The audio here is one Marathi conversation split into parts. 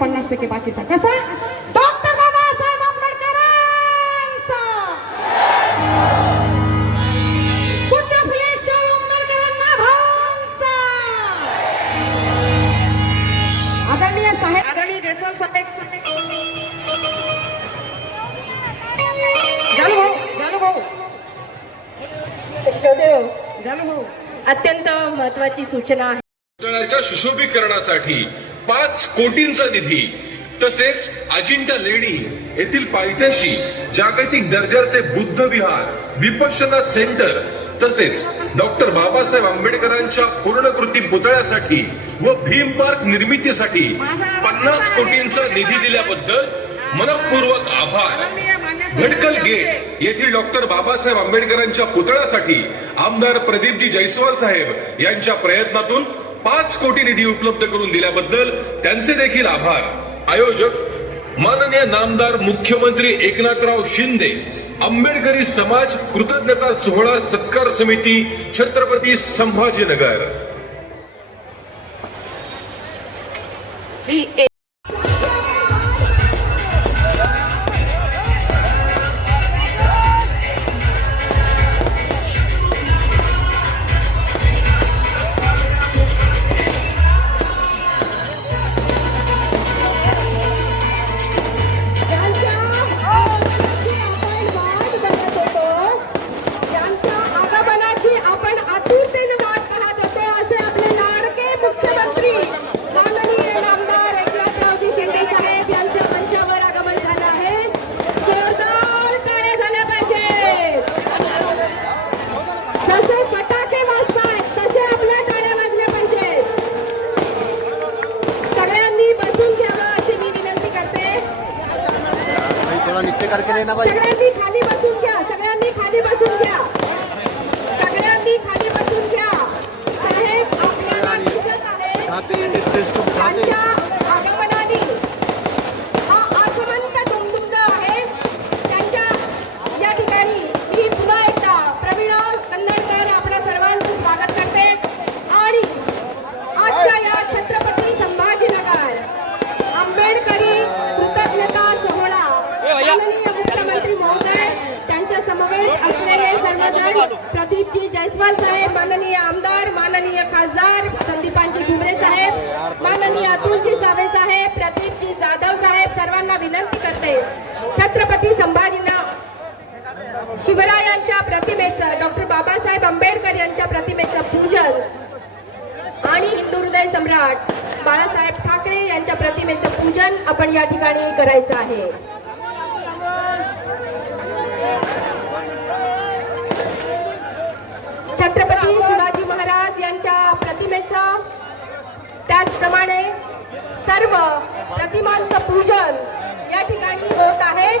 50% बाकीचा. कसा? डॉक्टर बाबासाहेब आंबेडकरांचा, बुद्ध फुले शाहू आंबेडकरांना भावांचा. आदरणीय साहेब, आदरणीय जयस्वाल साहेब, अत्यंत महत्वाची सूचना आहे. पुतळ्याच्या सुशोभीकरणासाठी 5 कोटींचा निधी, तसेच अजिंठा लेणी येथील पायथ्याशी जागतिक दर्जाचे बुद्ध विहार, विपश्यना सेंटर, तसेच डॉक्टर बाबासाहेब आंबेडकरांच्या पूर्णकृती पुतळ्यासाठी व भीम पार्क निर्मितीसाठी 50 कोटींचा निधी दिल्याबद्दल मनपूर्वक आभार. भटकल गेट येथील डॉक्टर बाबासाहेब आंबेडकरांच्या पुतळ्यासाठी आमदार प्रदीपजी जयस्वाल साहेब यांच्या प्रयत्नातून 5 कोटी निधी उपलब्ध करून दिल्याबद्दल त्यांचे देखील आभार. आयोजक माननीय नामदार मुख्यमंत्री एकनाथराव शिंदे, आंबेडकरी समाज कृतज्ञता सोहळा सत्कार समिती, छत्रपती संभाजीनगर. सगळ्यांनी खाली बसून घ्या, सगळ्यांनी खाली बसून घ्या, सगळ्यांनी खाली बसून घ्या. साहेब आपल्याला दिसत आहे त्यांच्या आगमनाने हा आसमंत दुमदुमलं आहे. त्यांच्या या ठिकाणी मी पुन्हा एकदा प्रवीण कन्नडकर आपल्या सर्वांचं स्वागत करते. आणि आजच्या या छत्रपती संभाजीनगर आंबेडकरी कृतज्ञता सोहळा माननीय मुख्यमंत्री महोदय, त्यांच्या समवेत असलेले सर्वजण, प्रदीपजी जयस्वाल साहेब, माननीय आमदार, माननीय खासदार संदीपांजी भुमरे साहेब, माननीय अतुलजी सावे साहेब, प्रदीपजी जाधव साहेब, सर्वांना विनंती करते, छत्रपती संभाजीनगर शिवरायांच्या प्रतिमेचं, डॉक्टर बाबासाहेब आंबेडकर यांच्या प्रतिमेचं पूजन आणि हिंदू हृदय सम्राट बाळासाहेब ठाकरे यांच्या प्रतिमेचं पूजन आपण या ठिकाणी करायचं आहे. छत्रपती शिवाजी महाराज यांच्या प्रतिमेचं, त्याचप्रमाणे सर्व प्रतिमांचं पूजन या ठिकाणी होत आहे.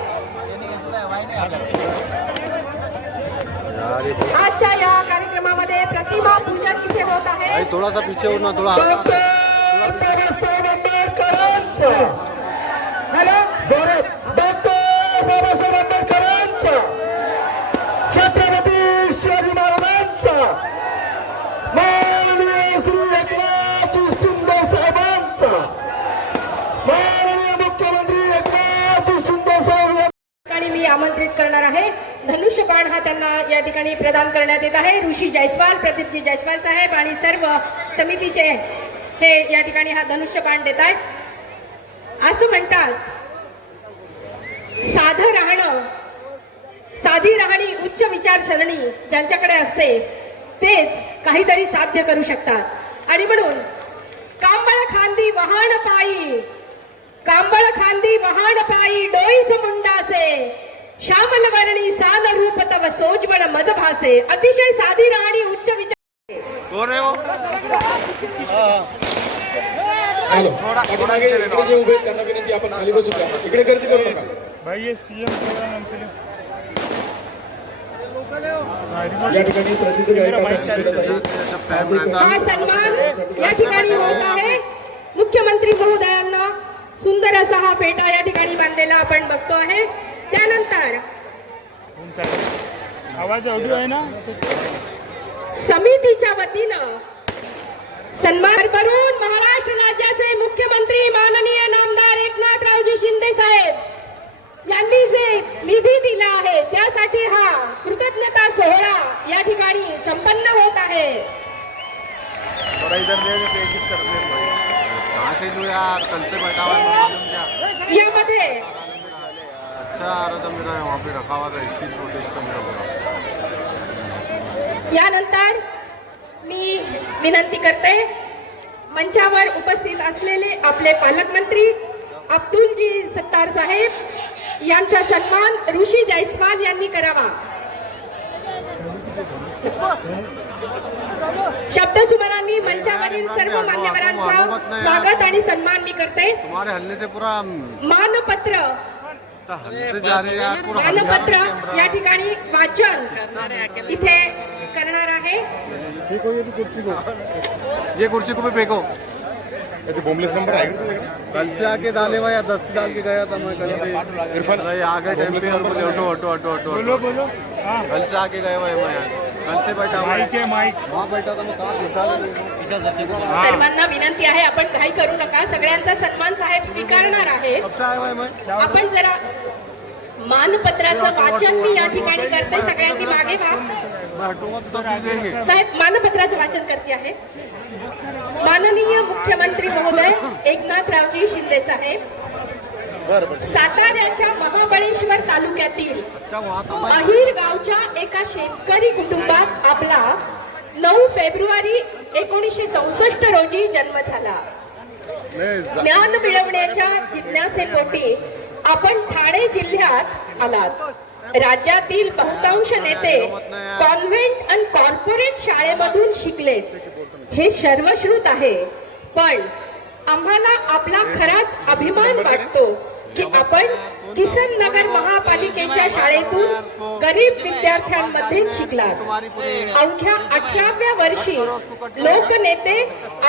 आजच्या या कार्यक्रमामध्ये प्रतिमा पूजन इथे होत आहे. थोडासा पीछे होना, थोडा बाबासाहेब आंबेडकरांचा, हॅलो जोरात, डॉक्टर बाबासाहेब आंबेडकरांचा, छत्रपती शिवाजी महाराजांचा, माननीय श्री एकनाथजी शिंदे साहेबांचा, माननीय मुख्यमंत्री एकनाथजी शिंदे साहेब ठिकाणी मी आमंत्रित करणार आहे. धनुष्यबाण हा त्यांना या ठिकाणी प्रदान करण्यात येत आहे. ऋषी जयस्वाल, प्रदीपजी जयस्वाल साहेब आणि सर्व समितीचे हे या ठिकाणी हा धनुष्यबाण देत आहेत. असं म्हणतात, साधं राहणं, साधी राहणी, उच्च विचारसरणी ज्यांच्याकडे असते तेच काहीतरी साध्य करू शकतात. आणि म्हणून कांबळ खांदी वहाण पायी, कांबळ खांदी वहाण पायी, डोईस मुंडासे, श्यामल वर्णी साध रूप तव सोज्वळ मज भासे. अतिशय साधी राहणी, उच्च विचार. कोण आहे हो? इकडे जे उभे त्यांना विनंती, आपण खाली बसू द्या. इकडे गर्दी करू नका. या ठिकाणी प्रसिद्ध हा सन्मान या ठिकाणी होत आहे. मुख्यमंत्री महोदयांना सुंदर असा हा फेटा या ठिकाणी बांधलेला आपण बघतो आहे. त्यानंतर आवाज ऑडिओ आहे ना, समितीच्या वतीनं सन्मान करून महाराष्ट्र राज्याचे मुख्यमंत्री माननीय नामदार निधी दिला आहे त्यासाठी हा कृतज्ञता सोहळा या ठिकाणी संपन्न होत आहे. थोड़ा इधर ले लेते किस तरफ ले भाई कहाँ से लूँ यार कल से बैठा हुआ है मालूम क्या यामध्ये अच्छा आ रहा था मेरा वहाँ पे रखा हुआ था स्टील प्रोटेस्ट का मेरा पूरा यानंतर मी विनंती करते मंचावर उपस्थित असलेले आपले पालकमंत्री अब्दुलजी सत्तार साहेब यांचा सन्मान ऋषी जयस्वाल यांनी करावा. शब्दसुमनांनी मंचावरील सर्व मान्यवरांचा स्वागत आणि सन्मान मी करते. तुम्हारे हल्ले से पूरा मानपत्र हल्ले से जा रहे हैं यार पूरा मानपत्र या ठिकाणी वाचन इथे करणार आहे. ये कुर्सी को भी फेंको. बोमलेस नंबर आहे का कल से आके डाले हुआ या 10 डाल के गया था मैं कल से इरफान भाई आ गए टाइम पे और बोले ऑटो ऑटो ऑटो ऑटो बोलो कल से आके गए हुआ है मैं यहाँ कल से बैठा हुआ वहाँ बैठा था मैं कहाँ बैठा सर्वांना विनंती आहे आपण काही करू नका. सगळ्यांचा सन्मान साहेब स्वीकारणार आहे. कब से आया हुआ है मैं आपण जरा मानपत्राचं वाचन मी या ठिकाणी करते. सगळ्यांनी मागे व्हा. मैं हटूंगा तो सब कुछ देंगे. साहेब मानपत्राचं वाचन करते आहे. माननीय मुख्यमंत्री महोदय एकनाथरावजी शिंदे साहेब साताऱ्याच्या महाबळेश्वर तालुक्यातील अच्छा वहाँ था मैं अहिर गावच्या एका शेतकरी कुटुंबात आपला 9 फेब्रुवारी 1964 रोजी जन्म झाला. ज्ञान मिळवण्याच्या जिज्ञासेपोटी आपण ठाणे जिल्ह्यात आलात. राज्यातील बहुतांश नेते कॉन्व्हेंट आणि कॉर्पोरेट शाळेमधून शिकलेत हे सर्वश्रुत आहे. पण आम्हाला आपला खराच अभिमान वाटतो की आपण किसन नगर महापालिकेच्या शाळेतून गरीब विद्यार्थ्यांमध्ये शिकलात. अवघ्या 18व्या वर्षी लोकनेते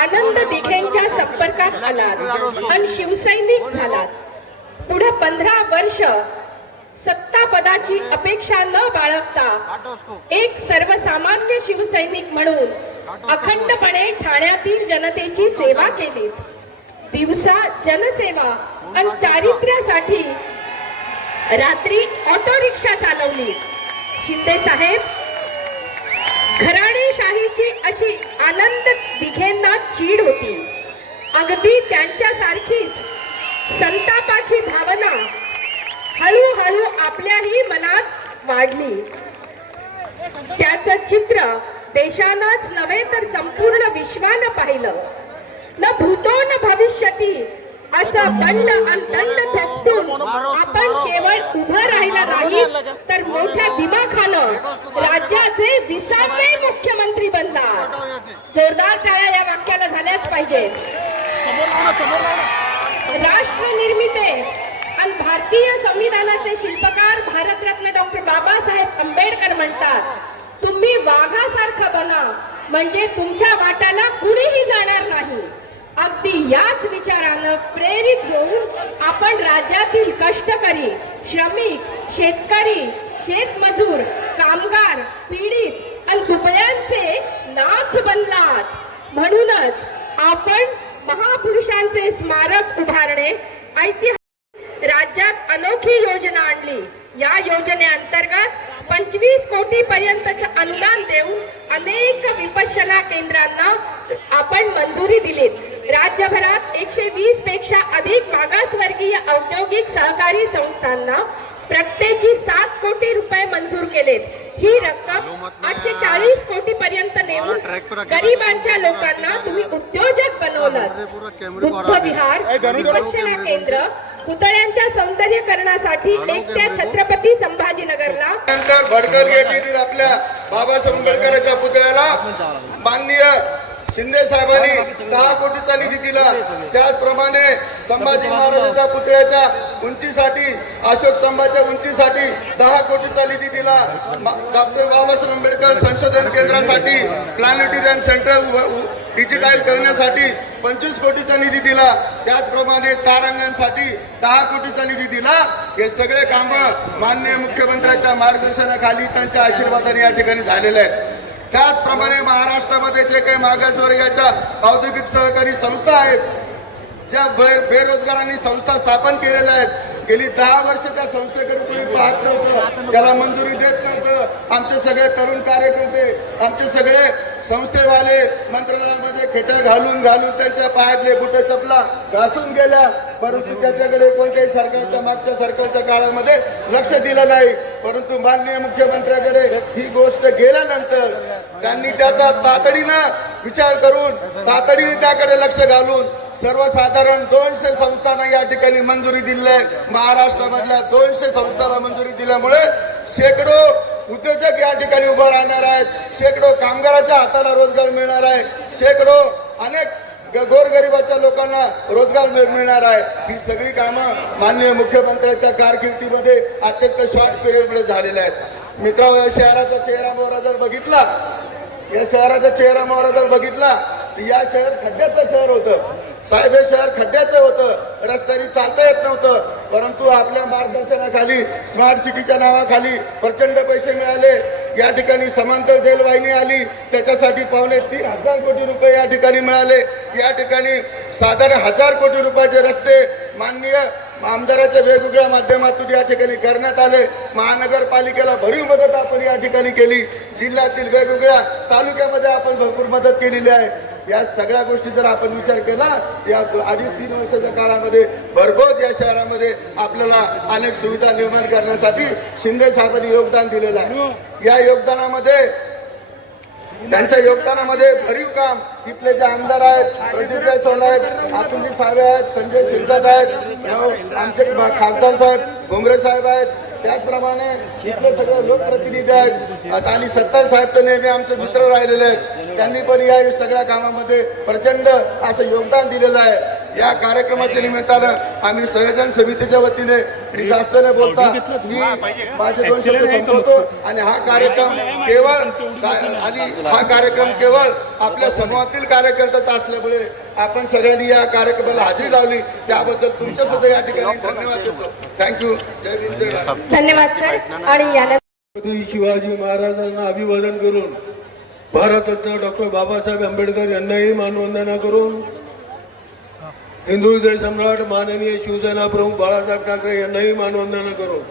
आनंद दिघेंच्या संपर्कात आलात आणि शिवसैनिक झालात. पुढे 15 वर्ष सत्ता पदाची अपेक्षा न बाळगता एक सर्वसामान्य शिवसैनिक म्हणून अखंडपणे ठाण्यातील जनतेची सेवा केली. दिवसा जनसेवा आणि चारित्र्यासाठी रात्री ऑटो रिक्षा चालवली. शिंदे साहेब घराणेशाहीची अशी आनंद दिघेंना चीड होती. अगदी त्यांच्यासारखीच संतापाची भावना हळूहळू आपल्याही मनात वाढली. त्याचं चित्र देशानंच नव्हे तर संपूर्ण विश्वानं पाहिलं. न भूतो न भविष्यती असं दंड आणि दंड थोपटून आपण केवळ उभं राहिलं नाही तर मोठ्या दिमाखानं राज्याचे 20वे मुख्यमंत्री बनला. जोरदार टाळ्या या वाक्याला झाल्याच पाहिजे. राष्ट्र निर्मिते आणि भारतीय संविधानाचे शिल्पकार भारतरत्न डॉक्टर बाबासाहेब आंबेडकर म्हणतात, तुम्ही वाघासारखं बना म्हणजे तुमच्या वाट्याला कुणीही जाणार नाही. अगदी याच विचारानं प्रेरित होऊन आपण राज्यातील कष्टकरी, श्रमिक, शेतकरी, शेतमजूर, कामगार, पीडित आणि दुबळ्यांचे नाथ बनलात. म्हणूनच आपण महापुरुषांचे स्मारक उभारणे, ऐतिहासिक राज्यात अनोखी योजना आणली. या योजनेअंतर्गत 25 कोटी पर्यंतचं अनुदान देऊन अनेक विपश्यना केंद्रांना आपण मंजुरी दिलीत. राज्यभरात 120 पेक्षा अधिक मागासवर्गीय औद्योगिक सहकारी संस्थांना प्रत्येकी 7 कोटी रुपये मंजूर केलेत. ही रक्कम 840 कोटी पर्यंत नेऊन गरिबांच्या लोकांना तुम्ही उद्योजक बनवलं. बुद्ध विहार, विपश्यना केंद्र, पुतळ्यांच्या सौंदर्यीकरणासाठी एक त्या छत्रपती संभाजीनगरला नंतर भडकल गेट येथील आपल्या बाबासाहेब आंबेडकरांच्या पुतळ्याला माननीय शिंदे साहेबांनी 10 कोटीचा निधी दिला. त्याचप्रमाणे संभाजी महाराजांच्या पुतळ्याच्या उंचीसाठी, अशोक स्तंभाच्या उंचीसाठी 10 कोटीचा निधी दिला. डॉक्टर बाबासाहेब आंबेडकर संशोधन केंद्रासाठी, प्लॅनेटरियम सेंटर डिजिटाईल करण्यासाठी 25 कोटीचा निधी दिला. त्याचप्रमाणे तारांगणसाठी 10 कोटीचा निधी दिला. हे सगळे कामं माननीय मुख्यमंत्र्यांच्या मार्गदर्शनाखाली, त्यांच्या आशीर्वादाने या ठिकाणी झालेले आहेत. त्याचप्रमाणे महाराष्ट्रामध्ये जे काही मागासवर्गाच्या औद्योगिक सहकारी संस्था आहेत, ज्या बेरोजगारांनी संस्था स्थापन केलेल्या आहेत, गेली 10 वर्ष त्या संस्थेकडे कोणी पाहत नव्हतं, त्याला मंजुरी देत नव्हतं. आमचे सगळे तरुण कार्यकर्ते, आमचे सगळे संस्थेवाले मंत्रालयामध्ये खेट्या घालून त्यांच्या पायातले बुट चपला घासून गेल्या, परंतु त्याच्याकडे कोणत्याही सरकारच्या मागच्या सरकारच्या काळामध्ये लक्ष दिलं नाही. परंतु माननीय मुख्यमंत्र्याकडे ही गोष्ट गेल्यानंतर त्यांनी त्याचा तातडीनं विचार करून तातडीने त्याकडे लक्ष घालून सर्वसाधारण 200 संस्थांना या ठिकाणी मंजुरी दिली आहे. महाराष्ट्रामधल्या 200 संस्थांना मंजुरी दिल्यामुळे शेकडो उद्योजक या ठिकाणी उभं राहणार आहेत, शेकडो कामगाराच्या हाताला रोजगार मिळणार आहे, शेकडो अनेक गोरगरिबाच्या लोकांना रोजगार मिळणार आहे. ही सगळी कामं माननीय मुख्यमंत्र्यांच्या कारकिर्दीमध्ये अत्यंत शॉर्ट पिरियडमध्ये झालेल्या आहेत. मित्रांनो, या शहराचा चेहरा मोहरा जर बघितला, या शहराचा चेहरा मोहरा जर बघितला तर या शहर खड्ड्याचं शहर होतं साहेब. हे शहर खड्ड्याचं होतं, रस्त्याने चालता येत नव्हतं. परंतु आपल्या मार्गदर्शनाखाली स्मार्ट सिटीच्या नावाखाली प्रचंड पैसे मिळाले. या ठिकाणी समांतर जेल वाहिनी आली, त्याच्यासाठी 3,500 कोटी रुपये या ठिकाणी मिळाले. या ठिकाणी साधारण 1000 कोटी रुपयाचे रस्ते माननीय आमदाराच्या वेगवेगळ्या माध्यमातून या ठिकाणी करण्यात आले. महानगरपालिकेला भरीव मदत आपण या ठिकाणी केली. जिल्ह्यातील वेगवेगळ्या तालुक्यामध्ये आपण भरपूर मदत केलेली आहे. या सगळ्या गोष्टी जर आपण विचार केला, या 2.5-3 वर्षाच्या काळामध्ये भरघोस या शहरामध्ये आपल्याला अनेक सुविधा निर्माण करण्यासाठी शिंदे साहेबांनी योगदान दिलेलं आहे. या योगदानामध्ये त्यांच्या योगदानामध्ये भरीव काम इथले जे आमदार आहेत, प्रदीप जयस्वाल आहेत, अतुलजी सावे आहेत, संजय शिरसाट आहेत, आमचे खासदार साहेब भोंगरे साहेब आहेत, त्याचप्रमाणे इथले सगळे लोकप्रतिनिधी आहेत आणि सत्तार साहेब तर नेहमी आमचे मित्र राहिलेले आहेत. त्यांनी पण या सगळ्या कामामध्ये प्रचंड असं योगदान दिलेलं आहे. या कार्यक्रमाच्या निमित्तानं आम्ही संयोजन समितीच्या वतीने मी जास्त न बोलता मी माझे 2 शब्द संपवतो आणि हा कार्यक्रम केवळ आपल्या समूहातील कार्यकर्त्याचा असल्यामुळे आपण सगळ्यांनी या कार्यक्रमाला हजेरी लावली, त्याबद्दल तुमच्या सुद्धा या ठिकाणी धन्यवाद देतो. थँक्यू. जय भीम, जय भारत. धन्यवाद सर. आणि याला शिवाजी महाराजांना अभिवादन करून, भारतरत्न डॉक्टर बाबासाहेब आंबेडकर यांनाही मानवंदना करून, हिंदू हृदय सम्राट माननीय शिवसेना प्रमुख बाळासाहेब ठाकरे यांनाही मानवंदना करून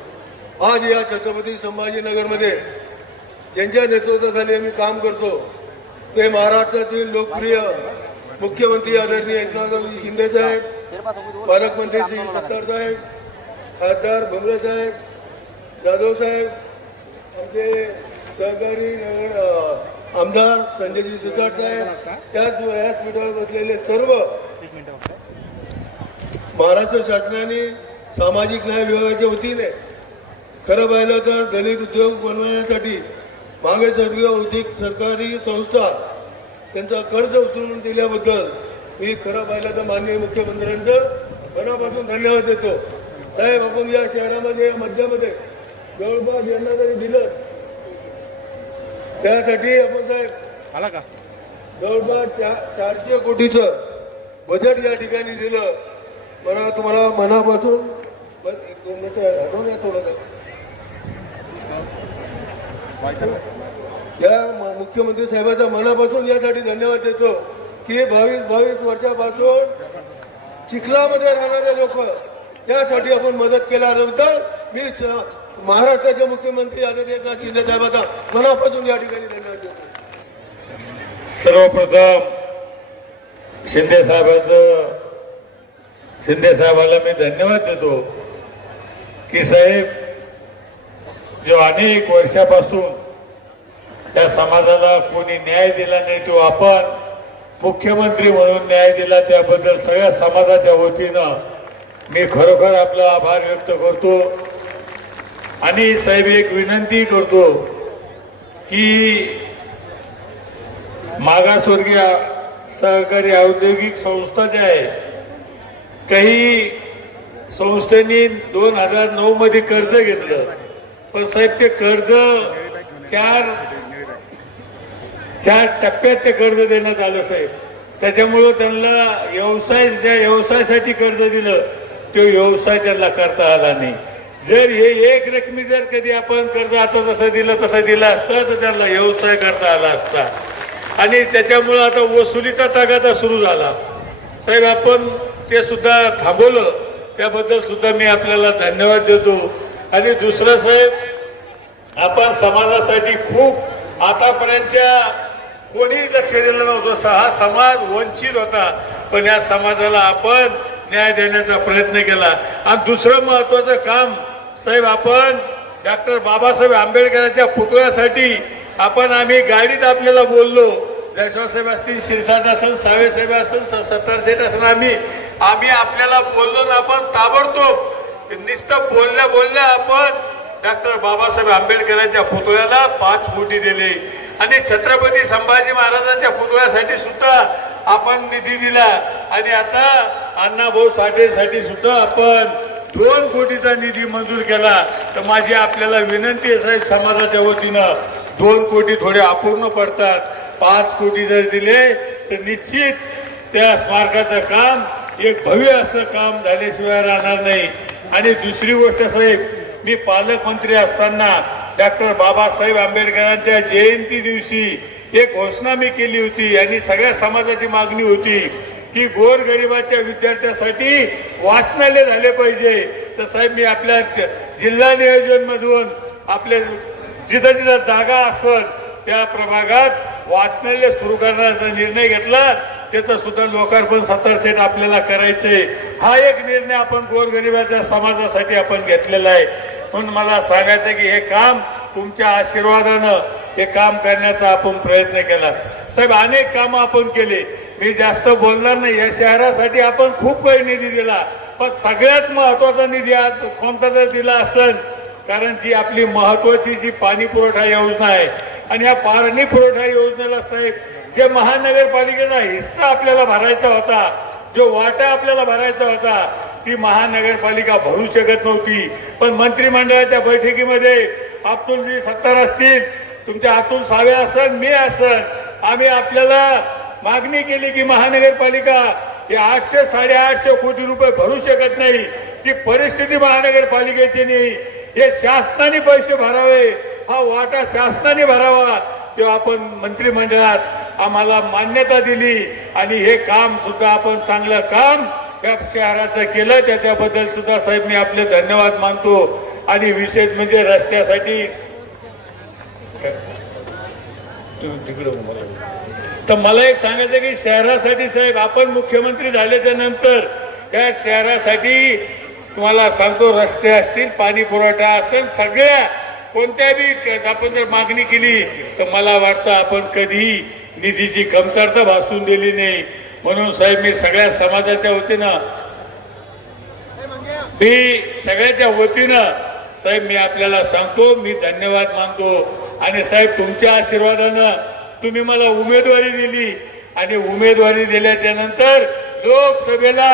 आज या छत्रपती संभाजीनगरमध्ये ज्यांच्या नेतृत्वाखाली आम्ही काम करतो ते महाराष्ट्रातील लोकप्रिय मुख्यमंत्री आदरणीय एकनाथजी शिंदे साहेब, पालकमंत्री श्री सत्तार साहेब, खासदार भोंगरे साहेब, जाधव साहेब, आमचे सहकारी आमदार संजयजी शिरसाट साहेब, त्याच व्यासपीठावर बसलेले सर्व महाराष्ट्र शासनाने सामाजिक न्याय विभागाच्या वतीने खरं पाहिलं तर दलित उद्योग बनवण्यासाठी मागे सर्व औद्योगिक सरकारी संस्था त्यांचा कर्ज उचलून दिल्याबद्दल मी खरं पाहिलं तर माननीय मुख्यमंत्र्यांचं मनापासून धन्यवाद देतो. साहेब, आपण या शहरामध्ये या मध्यामध्ये जवळपास यांना जरी दिलं त्यासाठी आपण साहेब आला का जवळपास 400 कोटीचं बजेट या ठिकाणी दिलं. मला तुम्हाला मनापासून 1-2 मिनिटं हटवून थोडं या मुख्यमंत्री साहेबांचा मनापासून यासाठी धन्यवाद देतो की 22 वर्षापासून चिखलामध्ये राहणारे लोक त्यासाठी आपण मदत केल्याबद्दल मी महाराष्ट्राचे मुख्यमंत्री आदरणीय एकनाथ शिंदे साहेबांचा मनापासून या ठिकाणी धन्यवाद देतो. सर्वप्रथम शिंदे साहेबाला मी धन्यवाद देतो की साहेब जो अनेक वर्षापासून त्या समाजाला कोणी न्याय दिला नाही तो आपण मुख्यमंत्री म्हणून न्याय दिला, त्याबद्दल सगळ्या समाजाच्या वतीनं मी खरोखर आपला आभार व्यक्त करतो. आणि साहेब एक विनंती करतो की मागासवर्गीय सहकारी औद्योगिक संस्था ज्या आहे, काही संस्थेनी 2009 मध्ये कर्ज घेतलं, पण साहेब ते कर्ज चार टप्प्यात ते कर्ज देण्यात आलं साहेब. त्याच्यामुळं त्यांना ज्या व्यवसायासाठी कर्ज दिलं तो व्यवसाय त्यांना करता आला नाही. जर हे एक रकमी जर कधी आपण कर्ज आता जसं दिलं असतं तर त्यांना व्यवसाय करता आला असता. आणि त्याच्यामुळं आता वसुलीचा तगादा सुरू झाला साहेब. आपण ते सुद्धा थांबवलं त्याबद्दल सुद्धा मी आपल्याला धन्यवाद देतो. आणि दुसरं साहेब, आपण समाजासाठी खूप आतापर्यंतच्या कोणीही लक्ष दिलं नव्हतं. हा समाज वंचित होता, पण या समाजाला आपण न्याय देण्याचा प्रयत्न केला. आणि दुसरं महत्वाचं काम साहेब, आपण डॉक्टर बाबासाहेब आंबेडकरांच्या पुतळ्यासाठी आम्ही गाडीत आपल्याला बोललो. जयस्वाल साहेब असतील, शिरसाट असेल, सावे साहेब असेल, सत्तार सेठ असेल, आम्ही आपल्याला बोललो ना. आपण ताबडतोब नुसतं बोलल्या आपण डॉक्टर बाबासाहेब आंबेडकरांच्या पुतळ्याला 5 कोटी दिले. आणि छत्रपती संभाजी महाराजांच्या पुतळ्यासाठी सुद्धा आपण निधी दिला. आणि आता अण्णाभाऊ साठेसाठी सुद्धा आपण 2 कोटीचा निधी मंजूर केला. तर माझी आपल्याला विनंती आहे साहेब, समाजाच्या वतीनं 2 कोटी थोडे अपूर्ण पडतात. 5 कोटी जर दिले तर निश्चित त्या स्मारकाचं काम एक भव्य असं काम झाल्याशिवाय राहणार नाही. आणि दुसरी गोष्ट साहेब, मी पालकमंत्री असताना डॉक्टर बाबासाहेब आंबेडकरांच्या जयंती दिवशी एक घोषणा मी केली होती. आणि सगळ्या समाजाची मागणी होती की गोरगरिबाच्या विद्यार्थ्यांसाठी वाचनालय झाले पाहिजे. तर साहेब, मी आपल्या जिल्हा नियोजन मधून आपल्या जिथं जिथं जागा असेल त्या प्रभागात वाचनालय सुरू करण्याचा निर्णय घेतला. त्याचं सुद्धा लोकार्पण सत्तार सेठ आपल्याला करायचंय. हा एक निर्णय आपण गोरगरिबाच्या समाजासाठी आपण घेतलेला आहे. म्हणून मला सांगायचं की हे काम तुमच्या आशीर्वादानं हे काम करण्याचा आपण प्रयत्न केला. साहेब, अनेक कामं आपण केले. मी जास्त बोलणार नाही. या शहरासाठी आपण खूप काही निधी दिला, पण सगळ्यात महत्वाचा निधी आज कोणता जर दिला असेल, कारण जी आपली महत्वाची जी पाणी पुरवठा योजना आहे, आणि या पाणी पुरवठा योजनेला साहेब जे महानगरपालिकेचा हिस्सा आपल्याला भरायचा होता, जो वाटा आपल्याला भरायचा होता, ती महानगरपालिका भरू शकत नव्हती. पण मंत्रिमंडळाच्या बैठकीमध्ये अब्दुलजी सत्तार असतील, तुमच्या अतुल सावे असेल, मी असेल, आम्ही आपल्याला मागणी केली की महानगरपालिका हे 800-850 कोटी रुपये भरू शकत नाही. ती परिस्थिती महानगरपालिकेची नाही. हे शासनाने पैसे भरावे, हा वाटा शासनाने भरावा. तेव्हा आपण मंत्रिमंडळात आम्हाला मान्यता दिली. आणि हे काम सुद्धा आपण चांगलं काम या शहराचं केलं. त्याच्याबद्दल सुद्धा साहेब मी आपले धन्यवाद मानतो. आणि विशेष म्हणजे रस्त्यासाठी तर मला एक सांगायचं की शहरासाठी साहेब, आपण मुख्यमंत्री झाल्याच्या नंतर त्या शहरासाठी तुम्हाला सांगतो, रस्ते असतील, पाणी पुरवठा असेल, सगळ्या कोणत्या बी आपण जर मागणी केली तर मला वाटतं आपण कधीही निधीची कमतरता भासून दिली नाही. म्हणून साहेब, मी सगळ्या समाजाच्या वतीनं साहेब मी आपल्याला सांगतो, मी धन्यवाद मानतो. आणि साहेब, तुमच्या आशीर्वादानं तुम्ही मला उमेदवारी दिली. आणि उमेदवारी दिल्याच्या नंतर लोकसभेला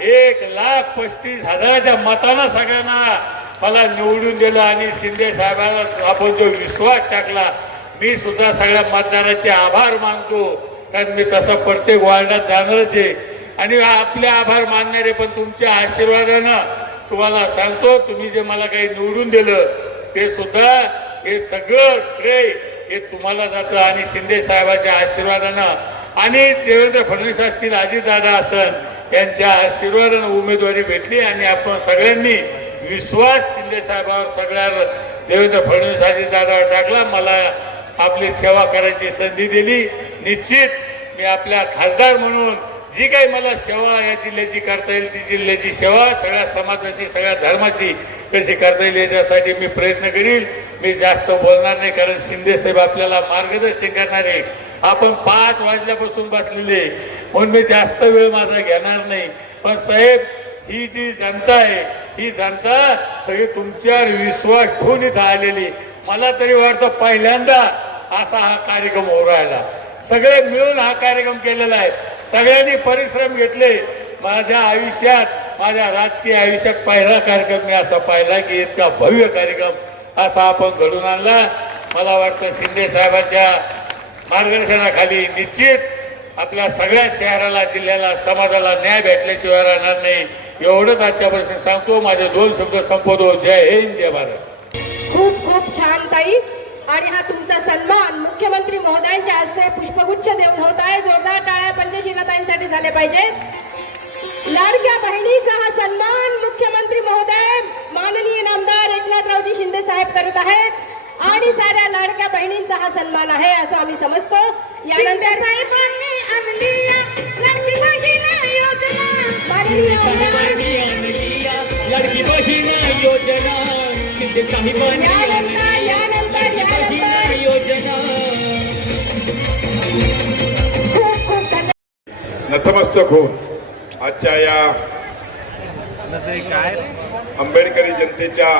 1,35,000च्या मतानं सगळ्यांना मला निवडून दिलं. आणि शिंदे साहेबांना आपण जो विश्वास टाकला, मी सुद्धा सगळ्या मतदाराचे आभार मानतो. कारण मी तसं प्रत्येक वार्डात जाणारच आहे. आणि आपले आभार मानणारे, पण तुमच्या आशीर्वादानं तुम्हाला सांगतो, तुम्ही जे मला काही निवडून दिलं ते सुद्धा हे सगळं श्रेय हे तुम्हाला जातं. आणि शिंदे साहेबांच्या आशीर्वादानं आणि देवेंद्र फडणवीस असतील, अजितदादा असेल, यांच्या आशीर्वादानं उमेदवारी भेटली. आणि आपण सगळ्यांनी विश्वास शिंदे साहेबांवर, सगळ्या देवेंद्र फडणवीस अजितदादावर टाकला. मला आपली सेवा करायची संधी दिली. निश्चित मी आपल्या खासदार म्हणून जी काही मला सेवा या जिल्ह्याची करता येईल, ती जिल्ह्याची सेवा सगळ्या समाजाची, सगळ्या धर्माची कशी करता येईल याच्यासाठी मी प्रयत्न करील. मी जास्त बोलणार नाही, कारण शिंदे साहेब आपल्याला मार्गदर्शन करणार आहे. आपण 5 वाजल्यापासून बसलेले, म्हणून मी जास्त वेळ माझा घेणार नाही. पण साहेब, ही जी जनता आहे, ही जनता सगळी तुमच्यावर विश्वास ठेवून इथं आलेली. मला तरी वाटतं पहिल्यांदा असा हा कार्यक्रम होऊ राहिला. सगळे मिळून हा कार्यक्रम केलेला आहे. सगळ्यांनी परिश्रम घेतले. माझ्या आयुष्यात, माझ्या राजकीय आयुष्यात पहिला कार्यक्रम मी असा पाहिला की इतका भव्य कार्यक्रम असा आपण घडून आणला. मला वाटतं शिंदे साहेबांच्या मार्गदर्शनाखाली निश्चित आपल्या सगळ्या शहराला, जिल्ह्याला, समाजाला न्याय भेटल्याशिवाय राहणार नाही. एवढंच आजच्यापासून सांगतो. माझे 2 शब्द संपवतो. जय हिंद, जय भारत. खूप खूप छान ताई. आणि हा तुमचा सन्मान मुख्यमंत्री महोदयांच्या हस्ते पुष्पगुच्छ देऊन होत आहे. जोरदार टाळ्या पंचशीला ताईंसाठी झाले पाहिजे. लाडक्या बहिणीचा हा सन्मान मुख्यमंत्री महोदय माननीय नामदार एकनाथरावजी शिंदे साहेब करत आहेत आणि साऱ्या लाडक्या बहिणींचा हा सन्मान आहे असं आम्ही समजतो. यानंतर लाडकी बहीण योजना नतमस्तक होऊन आजच्या या आंबेडकरी जनतेच्या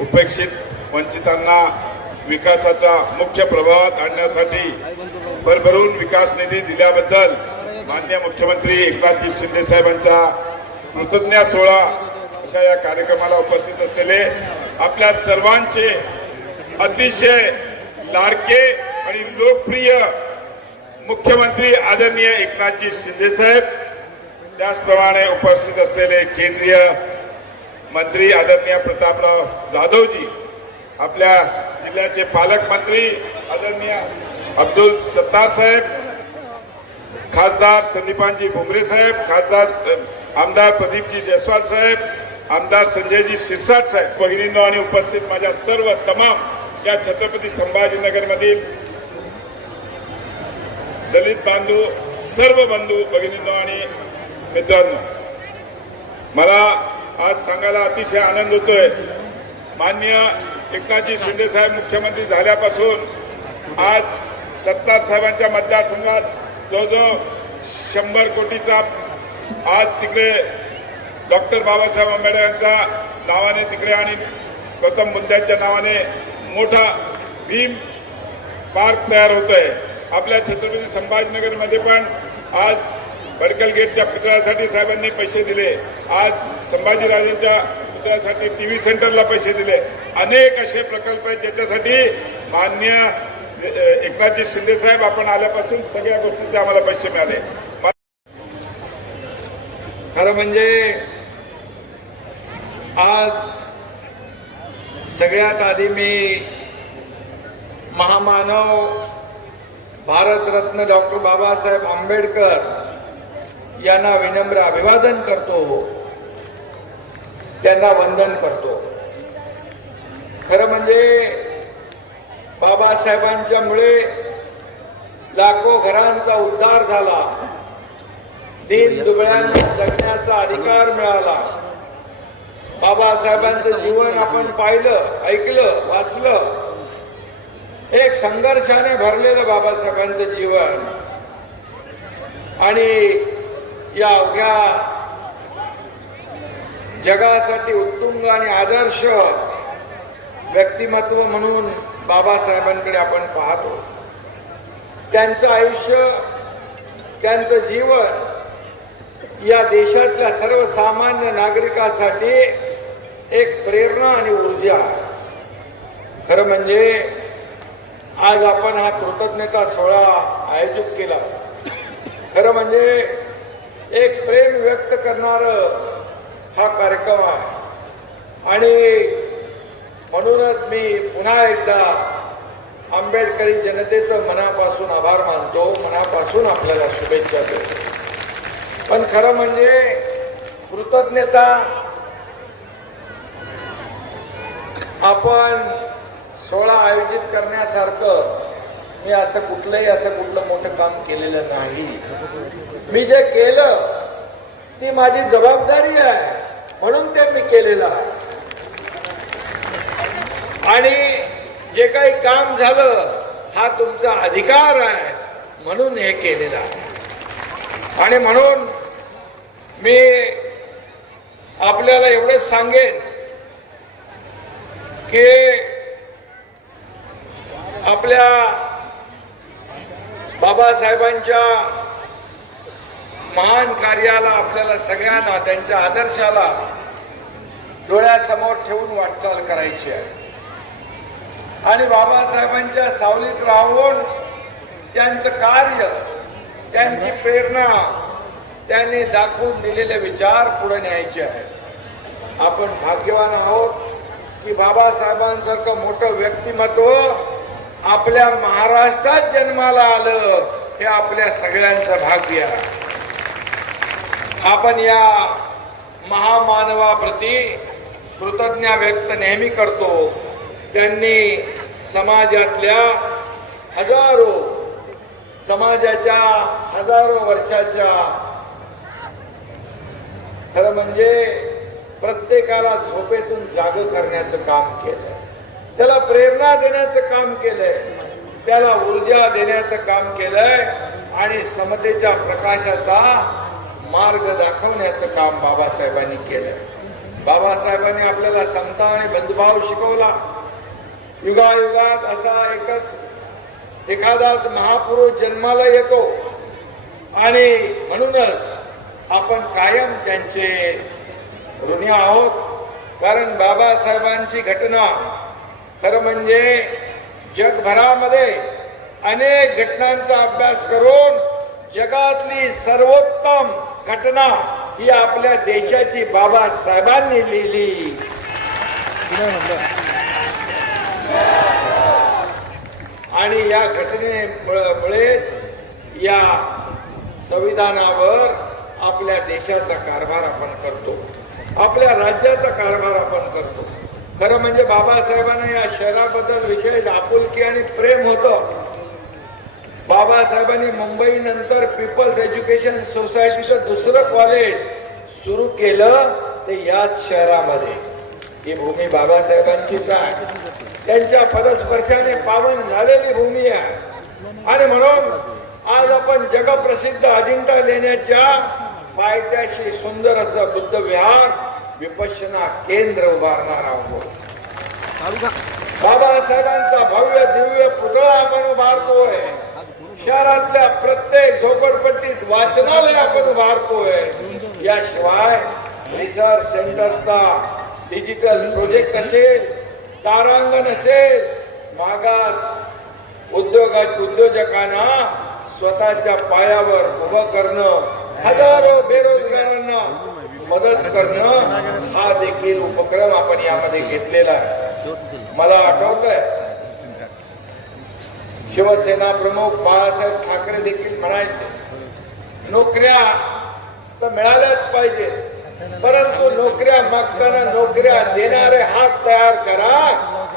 उपेक्षित वंचितांना विकासाचा मुख्य प्रवाहात आणण्यासाठी भरभरून विकास निधी दिल्याबद्दल माननीय मुख्यमंत्री एकनाथजी शिंदे साहेबांचा कृतज्ञ सोहळा अशा या कार्यक्रमाला उपस्थित असलेले आपल्या सर्वांचे अतिशय लाडके आणि लोकप्रिय मुख्यमंत्री आदरणीय एकनाथजी शिंदे साहेब, त्याचप्रमाणे उपस्थित असलेले केंद्रीय मंत्री आदरणीय प्रतापराव जाधवजी, आपल्या जिल्ह्याचे पालकमंत्री आदरणीय अब्दुल सत्तार साहेब, खासदार संदीपानजी भुमरे साहेब, आमदार प्रदीपजी जयस्वाल साहेब, आमदार संजयजी शिरसाट साहेब, भगिनींनो आणि उपस्थित माझ्या सर्व तमाम या छत्रपती संभाजीनगरमधील दलित बांधू, सर्व बंधू भगिनींनो आणि मित्रांनो, मला आज सांगायला अतिशय आनंद होतोय. माननीय एकनाथजी शिंदे साहेब मुख्यमंत्री झाल्यापासून आज सत्तार साहेबांच्या मतदारसंघात जवळजवळ 100 कोटीचा आज तिकडे डॉक्टर बाबासाहेब आंबेडकरांच्या नावाने तिकडे आणि गौतम बुद्धांच्या नावाने मोठा भीम पार्क तयार होतोय. आपल्या छत्रपती संभाजीनगरमध्ये पण आज मेडिकल गेटच्या पुतळ्यासाठी साहेबांनी पैसे दिले. आज संभाजीराजांच्या पुतळ्यासाठी टीव्ही सेंटरला पैसे दिले. अनेक असे प्रकल्प आहेत ज्याच्यासाठी माननीय एकनाथजी शिंदे साहेब आपण आल्यापासून सगळ्या गोष्टीचे आम्हाला पैसे मिळाले. खरं म्हणजे आज सगळ्यात आधी मी महामानव भारतरत्न डॉक्टर बाबासाहेब आंबेडकर यांना विनम्र अभिवादन करतो, त्यांना वंदन करतो. खरं म्हणजे बाबासाहेबांच्या मुळे लाखो घरांचा उद्धार झाला, दीन दुबळ्यांना जगण्याचा अधिकार मिळाला. बाबासाहेबांचं जीवन आपण पाहिलं, ऐकलं, वाचलं. एक संघर्षाने भरलेलं बाबासाहेबांचं जीवन आणि या अवघ्या जगासाठी उत्तुंग आणि आदर्श व्यक्तिमत्व म्हणून बाबासाहेबांकडे आपण पाहतो. त्यांचं आयुष्य, त्यांचं जीवन या देशातल्या सर्वसामान्य नागरिकांसाठी एक प्रेरणा आणि ऊर्जा आहे. खरं म्हणजे आज आपण हा कृतज्ञता सोहळा आयोजित केला. खरं म्हणजे एक प्रेम व्यक्त करणारं हा कार्यक्रम आहे आणि म्हणूनच मी पुन्हा एकदा आंबेडकरी जनतेचं मनापासून आभार मानतो, मनापासून आपल्याला शुभेच्छा देतो. पण खरं म्हणजे कृतज्ञता आपण सोहळा आयोजित करण्यासारखं मी असं कुठलं मोठं काम केलेलं नाही. मी जे केलं ती माझी जबाबदारी आहे म्हणून ते मी केलेलं आहे आणि जे काही काम झालं हा तुमचा अधिकार आहे म्हणून हे केलेलं आहे. आणि म्हणून मी आपल्याला एवढंच सांगेन की आपल्या बाबासाहेबांच्या महान कार्याला, आपल्याला सगळ्यांना त्यांच्या आदर्शाला डोळ्यासमोर ठेवून वाटचाल करायची आहे आणि बाबासाहेबांच्या सावलीत राहून त्यांचं कार्य, त्यांची प्रेरणा, त्यांनी दाखवून दिलेले विचार पुढे न्यायचे आहेत. आपण भाग्यवान आहोत की बाबासाहेबांसारखं मोठं व्यक्तिमत्व आपल्या महाराष्ट्रात जन्माला आलं, हे आपल्या सगळ्यांचं भाग्य आहे. आपण या महामानवाप्रती कृतज्ञता व्यक्त नेहमी करतो. त्यांनी समाजातल्या समाजाच्या हजारो वर्षाच्या खरं म्हणजे प्रत्येकाला झोपेतून जाग करण्याचं काम केलंय. त्याला प्रेरणा देण्याचं काम केलंय. त्याला ऊर्जा देण्याचं काम केलंय आणि समतेच्या प्रकाशाचा मार्ग दाखवण्याचं काम बाबासाहेबांनी केलंय. बाबासाहेबांनी आपल्याला समता आणि बंधुभाव शिकवला. युगायुगात असा एखादाच महापुरुष जन्माला येतो आणि म्हणूनच आपण कायम त्यांचे ऋणी आहोत. कारण बाबासाहेबांची घटना खरं म्हणजे जगभरामध्ये अनेक घटनांचा अभ्यास करून जगातली सर्वोत्तम घटना ही आपल्या देशाची बाबासाहेबांनी लिहिली. आणि या घटनेमुळेच या संविधानावर आपल्या देशाचा कारभार आपण करतो. आपल्या राज्याचा कारभार आपण करतो. खरं म्हणजे बाबासाहेबांना या शहराबद्दल विशेष आपुलकी आणि प्रेम होतं. बाबासाहेबांनी मुंबई नंतर पीपल्स एज्युकेशन सोसायटीचं दुसरं कॉलेज सुरू केलं ते याच शहरामध्ये. ही भूमी बाबासाहेबांचीच आहे. त्यांच्या पदस्पर्शाने पावन झालेली भूमी आहे. आणि म्हणून आज आपण जगप्रसिद्ध अजिंठा लेण्याच्या पायथ्याशी सुंदर असं बुद्ध विहार विपश्यना केंद्र उभारणार आहोत. बाबासाहेबांचा भव्य दिव्य पुतळा आपण उभारतोय. शहरातल्या प्रत्येक झोपडपट्टीत वाचनालय आपण उभारतोय. याशिवाय रिसर्च सेंटरचा डिजिटल प्रोजेक्ट असेल, तारांगण असेल, मागास उद्योजकांना स्वतःच्या पायावर उभं करणं, हजारो बेरोजगारांना मदत करणं हा देखील उपक्रम आपण यामध्ये घेतलेला आहे. मला आठवतंय शिवसेना प्रमुख बाळासाहेब ठाकरे देखील म्हणायचे नोकऱ्या तर मिळाल्याच पाहिजेत, परंतु नोकऱ्या मागताना नोकऱ्या देणारे हात तयार करा.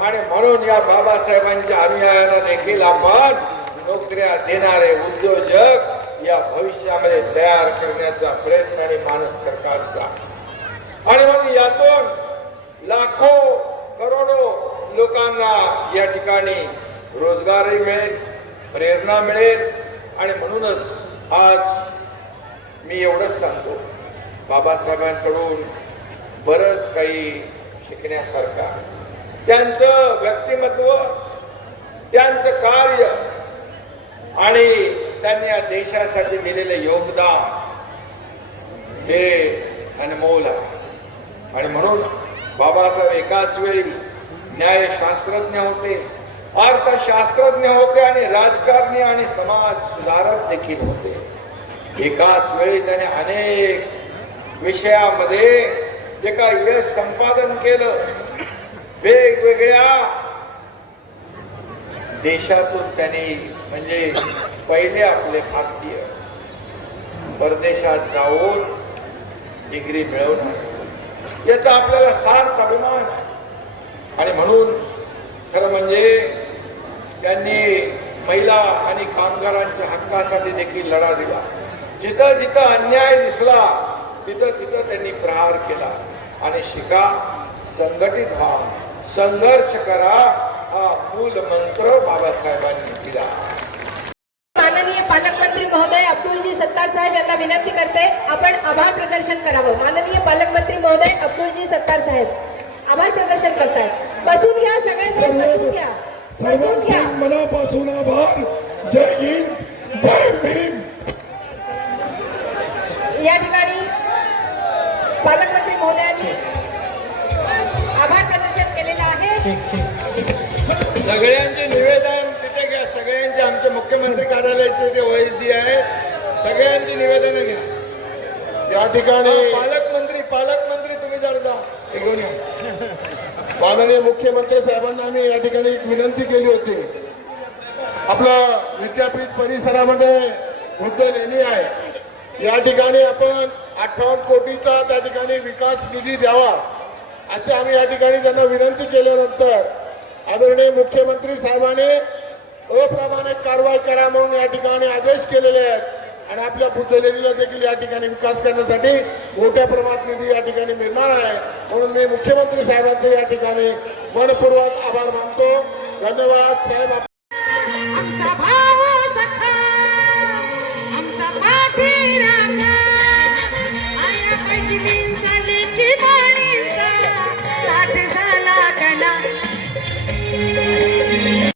आणि म्हणून या बाबासाहेबांच्या अनुयायांना देखील आपण नोकऱ्या देणारे उद्योजक या भविष्यामध्ये तयार करण्याचा प्रयत्न आणि मानस सरकारचा. आणि म्हणून यातून लाखो करोडो लोकांना या ठिकाणी रोजगारही मिळेल, प्रेरणा मिळेल. आणि म्हणूनच आज मी एवढंच सांगतो, बाबासाहेबांकडून बरंच काही शिकण्यासारखं. त्यांचं व्यक्तिमत्व, त्यांचं कार्य आणि त्यांनी या देशासाठी दिलेले योगदान हे अनमोल आहे. आणि म्हणून बाबासाहेब एकाच वेळी न्यायशास्त्रज्ञ होते, अर्थशास्त्रज्ञ होते आणि राजकारणी आणि समाज सुधारक देखील होते. एकाच वेळी त्याने अनेक विषयामध्ये जे काही यश संपादन केलं, वेगवेगळ्या देशातून त्यांनी म्हणजे पहिले आपले भारतीय परदेशात जाऊन डिग्री मिळवणार, याचा आपल्याला सार्थ अभिमान आहे. आणि म्हणून खरं म्हणजे त्यांनी महिला आणि कामगारांच्या हक्कासाठी देखील लढा दिला. जिथं जिथं अन्याय दिसला तिथं तिथं त्यांनी प्रहार केला. आणि शिका, संघटित व्हा, संघर्ष करा हा मूल मंत्र बाबासाहेबांनी दिला. माननीय पालकमंत्री महोदय अब्दुलजी सत्तार साहेब यांना विनंती करते आपण आभार प्रदर्शन करावं. माननीय पालकमंत्री महोदय अब्दुलजी सत्तार साहेब आभार प्रदर्शन करतायत. बसून घ्या, सगळ्यांनी बसून घ्या, बसून घ्या. मनापासून आभार. जय हिंद, जय भीम. या ठिकाणी पालकमंत्री महोदयांनी आभार प्रदर्शन केलेलं आहे. सगळ्यांचे निवेदन तिथे घ्या. सगळ्यांचे आमचे मुख्यमंत्री कार्यालयाचे जे वैद्य आहेत सगळ्यांची निवेदन घ्या. या ठिकाणी पालकमंत्री तुम्ही जर जा घेऊन या. माननीय मुख्यमंत्री साहेबांना आम्ही या ठिकाणी एक विनंती केली होती. आपलं विद्यापीठ परिसरामध्ये वृद्ध लेणी आहे. या ठिकाणी आपण 58 कोटीचा त्या ठिकाणी विकास निधी द्यावा अशी आम्ही या ठिकाणी त्यांना विनंती केल्यानंतर आदरणीय मुख्यमंत्री साहेबांनी अप्रामाणिक कारवाई करा म्हणून या ठिकाणी आदेश केलेले आहेत आणि आपल्या बुद्धलेणीला देखील या ठिकाणी विकास करण्यासाठी मोठ्या प्रमाणात निधी या ठिकाणी मिळणार आहे म्हणून मी मुख्यमंत्री साहेबांचे या ठिकाणी मनपूर्वक आभार मानतो. धन्यवाद साहेब.